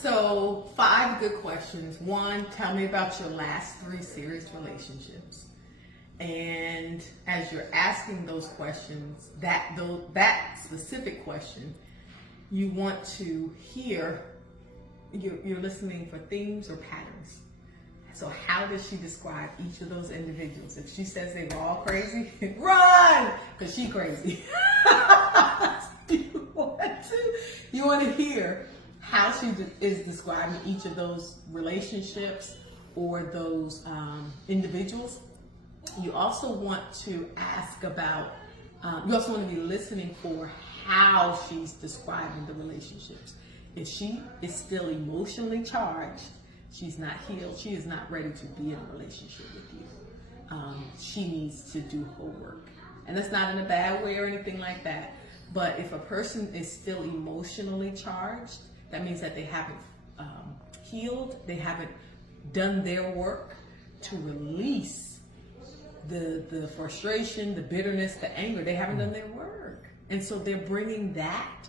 So, 5 good questions. 1, tell me about your last 3 serious relationships. And as you're asking those questions, that specific question, you want to hear, you're listening for themes or patterns. So how does she describe each of those individuals? If she says they were all crazy, run, because she crazy. You want to hear how she is describing each of those relationships or those individuals. You also want to ask about, you also want to be listening for how she's describing the relationships. If she is still emotionally charged, she's not healed, she is not ready to be in a relationship with you. She needs to do her work. And that's not in a bad way or anything like that. But if a person is still emotionally charged, that means that they haven't healed, they haven't done their work to release the frustration, the bitterness, the anger. They haven't done their work. And so they're bringing that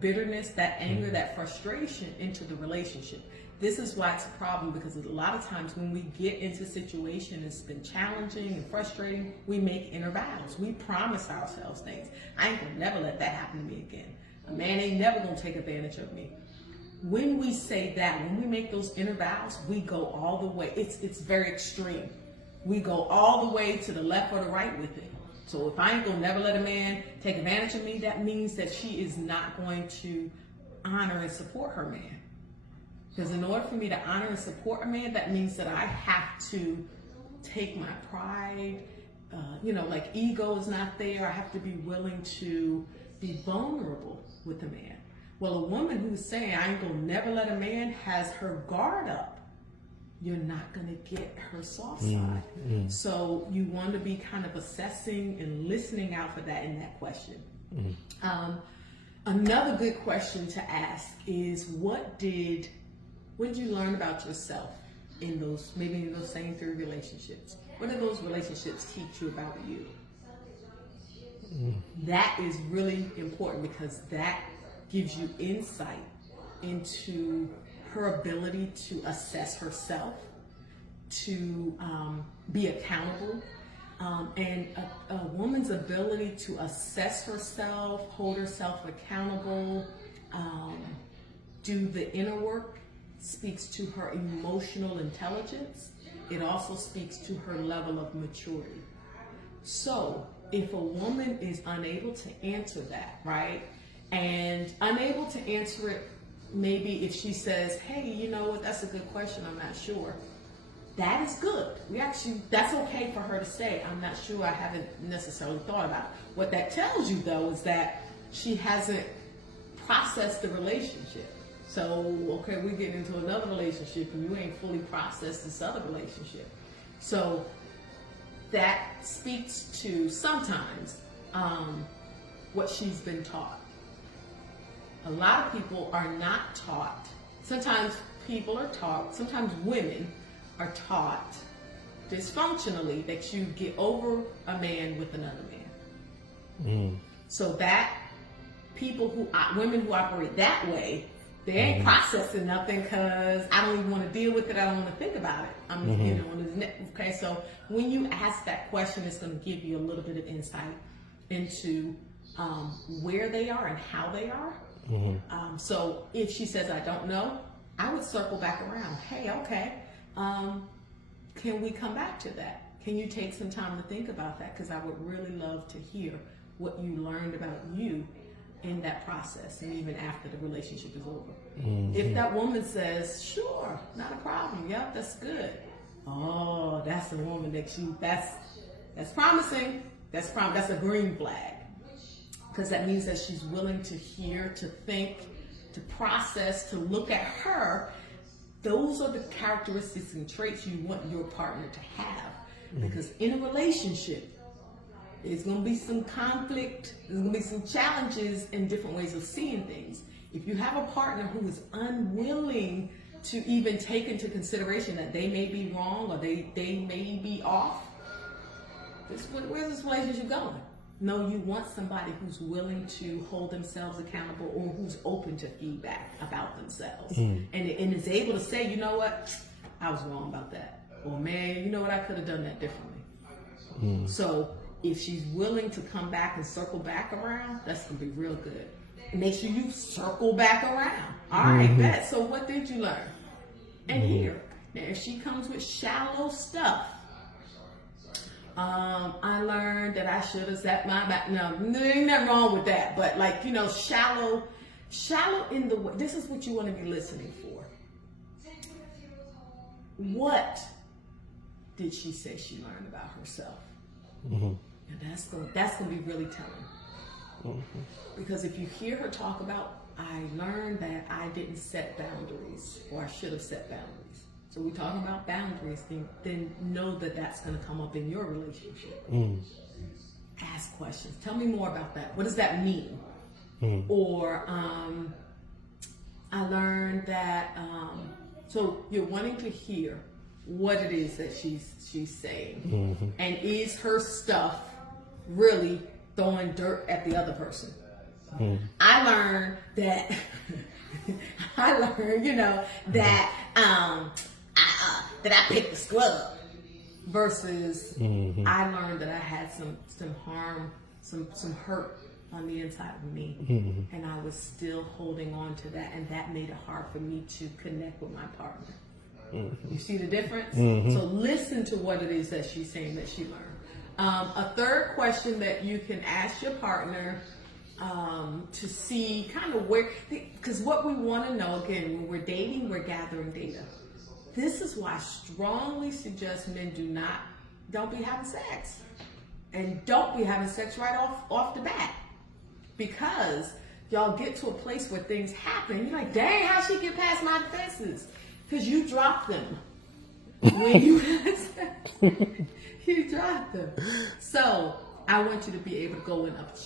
bitterness, that anger, that frustration into the relationship. This is why it's a problem, because a lot of times when we get into a situation that's been challenging and frustrating, we make inner vows. We promise ourselves things. I ain't gonna never let that happen to me again. A man ain't never gonna take advantage of me. When we say that, when we make those inner vows, we go all the way. It's very extreme. We go all the way to the left or the right with it. So if I ain't gonna never let a man take advantage of me, that means that she is not going to honor and support her man. Because in order for me to honor and support a man, that means that I have to take my pride, like ego is not there. I have to be willing to be vulnerable with a man. Well, a woman who's saying, I ain't gonna never let a man, has her guard up. You're not gonna get her soft side. So you want to be kind of assessing and listening out for that in that question. Another good question to ask is, what did you learn about yourself in those same 3 relationships? What did those relationships teach you about you? That is really important, because that gives you insight into her ability to assess herself, to be accountable, and a woman's ability to assess herself, hold herself accountable, do the inner work, speaks to her emotional intelligence. It also speaks to her level of maturity. So if a woman is unable to answer that, right, and unable to answer it, maybe if she says, hey, you know what, that's a good question, I'm not sure. That is good. That's okay for her to say, I'm not sure, I haven't necessarily thought about it. What that tells you, though, is that she hasn't processed the relationship. So, okay, we're getting into another relationship and you ain't fully processed this other relationship. So that speaks to sometimes what she's been taught. A lot of people are not taught. Sometimes people are taught, sometimes women are taught dysfunctionally that you get over a man with another man. So that women who operate that way, they ain't processing nothing, because I don't even want to deal with it. I don't want to think about it. Okay. So when you ask that question, it's going to give you a little bit of insight into where they are and how they are. So if she says, I don't know, I would circle back around. Hey, okay. Can we come back to that? Can you take some time to think about that? Because I would really love to hear what you learned about you in that process, and even after the relationship is over. If that woman says, sure, not a problem, yep, that's good. Oh, that's a woman that's promising. That's a green flag, because that means that she's willing to hear, to think, to process, to look at her. Those are the characteristics and traits you want your partner to have, because in a relationship, there's going to be some conflict, there's going to be some challenges and different ways of seeing things. If you have a partner who is unwilling to even take into consideration that they may be wrong or they may be off, where's this relationship going? No, you want somebody who's willing to hold themselves accountable or who's open to feedback about themselves and is able to say, you know what, I was wrong about that. Or man, you know what, I could have done that differently. So if she's willing to come back and circle back around, that's going to be real good. And make sure you circle back around. All right, bet. So what did you learn? And here, now if she comes with shallow stuff, I learned that I should have set my back. No, there ain't nothing wrong with that. But like, you know, shallow in the way. This is what you want to be listening for. What did she say she learned about herself? And that's gonna be really telling. Because if you hear her talk about, I learned that I didn't set boundaries, or I should have set boundaries. So we're talking about boundaries, then know that that's going to come up in your relationship. Ask questions. Tell me more about that. What does that mean? Or I learned that. So you're wanting to hear what it is that she's saying, and is her stuff really throwing dirt at the other person? I learned that. You know, that that I picked the scrub versus I learned that I had some harm, some hurt on the inside of me, and I was still holding on to that, and that made it hard for me to connect with my partner. You see the difference? So listen to what it is that she's saying that she learned. A third question that you can ask your partner to see kind of where, because what we want to know, again, when we're dating, we're gathering data. This is why I strongly suggest men don't be having sex, and don't be having sex right off the bat, because y'all get to a place where things happen. You're like, dang, how she get past my defenses? Because you dropped them when you had sex. You dropped them. So I want you to be able to go in up.